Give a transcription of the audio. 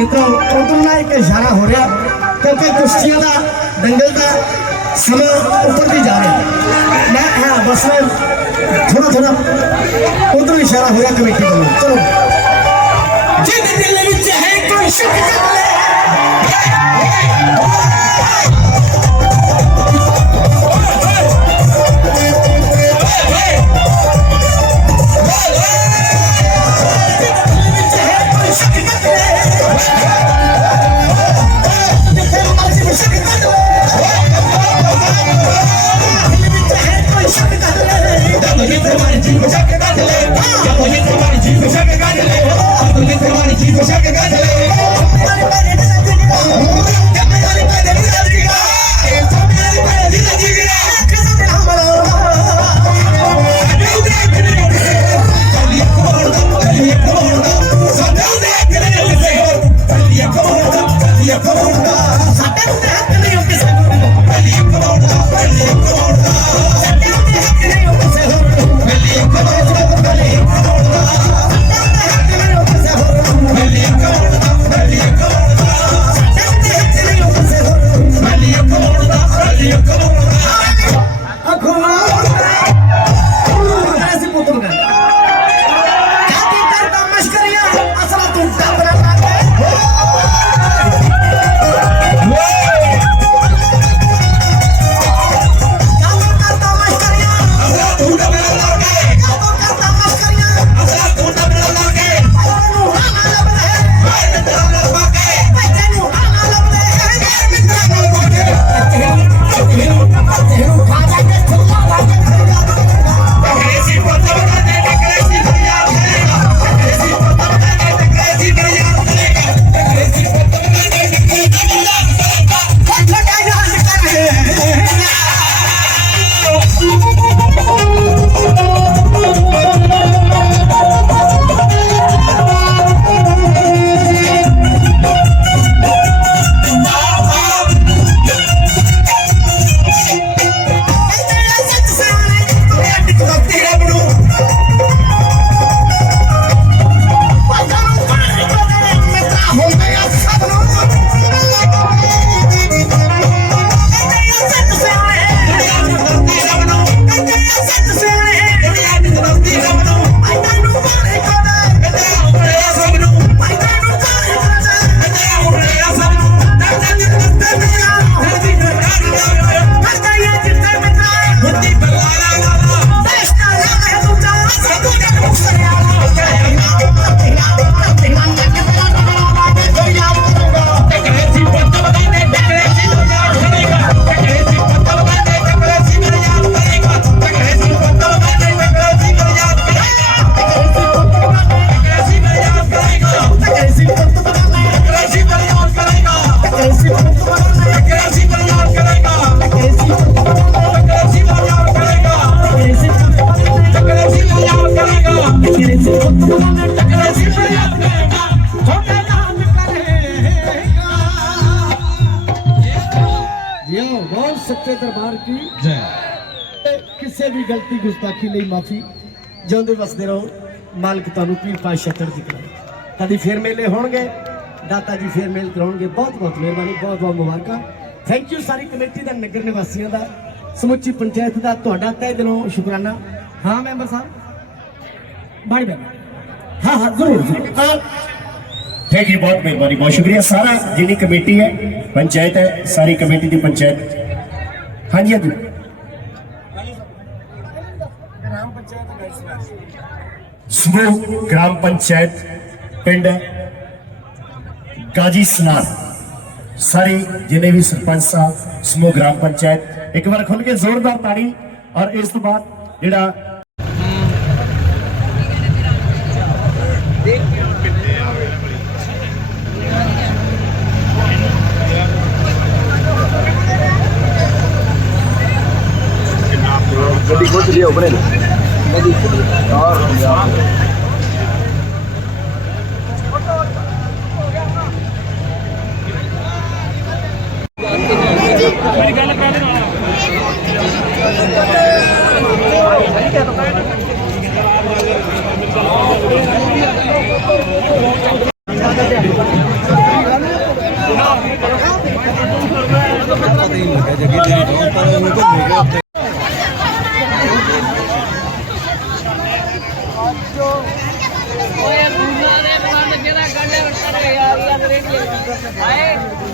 ਮਿੱਤਰੋ, ਉਦੋਂ ਇੱਕ ਇਸ਼ਾਰਾ ਹੋ ਰਿਹਾ ਕਿਉਂਕਿ ਕੁਸ਼ਤੀਆਂ ਦਾ, ਦੰਗਲ ਦਾ ਸਮਾਂ ਉੱਪਰ ਦੀ ਜਾ ਰਿਹਾ। ਮੈਂ ਹਾਂ ਬਸ ਥੋੜਾ ਥੋੜਾ ਉਦੋਂ ਇਸ਼ਾਰਾ ਹੋ ਰਿਹਾ ਕਮੇਟੀ ਵੱਲੋਂ। ਚਲੋ। ਜਿਹਦੇ ਦਿਲ ਵਿੱਚ ਹੈ ਕੋਈ ਸ਼ੱਕ ਕਰ ਲੈ। ਜਿਉ ਬਹੁਤ ਸੱਚੇ ਦਰਬਾਰ ਕੀ ਜੈ ਤੇ ਕਿਸੇ ਵੀ ਗਲਤੀ ਗੁਸਤਾਖੀ ਲਈ ਮਾਫੀ ਜਿਉਂਦੇ ਵਸਦੇ ਰਹੋ ਮਾਲਕ ਤੁਹਾਨੂੰ ਪੀਰ ਪਾਸ਼ਾ ਚੜ੍ਹਦੀ ਕਲਾ ਤੁਹਾਡੀ ਫੇਰ ਮੇਲੇ ਹੋਣਗੇ ਦਾਤਾ ਜੀ ਫੇਰ ਮੇਲ ਕਰਾਉਣਗੇ ਬਹੁਤ ਬਹੁਤ ਮਿਹਰਬਾਨੀ ਬਹੁਤ ਬਹੁਤ ਮੁਬਾਰਕਾਂ ਥੈਂਕ ਯੂ ਸਾਰੀ ਕਮੇਟੀ ਦਾ ਨਗਰ ਨਿਵਾਸੀਆਂ ਦਾ ਸਮੁੱਚੀ ਪੰਚਾਇਤ ਦਾ ਤੁਹਾਡਾ ਤਹਿ ਦਿਲੋਂ ਸ਼ੁਕਰਾਨਾ ਹਾਂ ਮੈਂਬਰ ਸਾਹਿਬ ਬਾਈ ਬਾਈ हाँ हाँ ज़रूर हाँ। थैंक यू, बहुत मेहरबानी, बहुत शुक्रिया। सारा जिनी कमेटी है, पंचायत है, सारी कमेटी की पंचायत। हाँ जी हाँ जी समूह ग्राम पंचायत, पिंड गाजी सनार सारी जिन्हें भी सरपंच साहब समूह ग्राम पंचायत। एक बार खुल के जोरदार ताड़ी, और इस तो बाद, जोड़ा dia, Breno. Bye.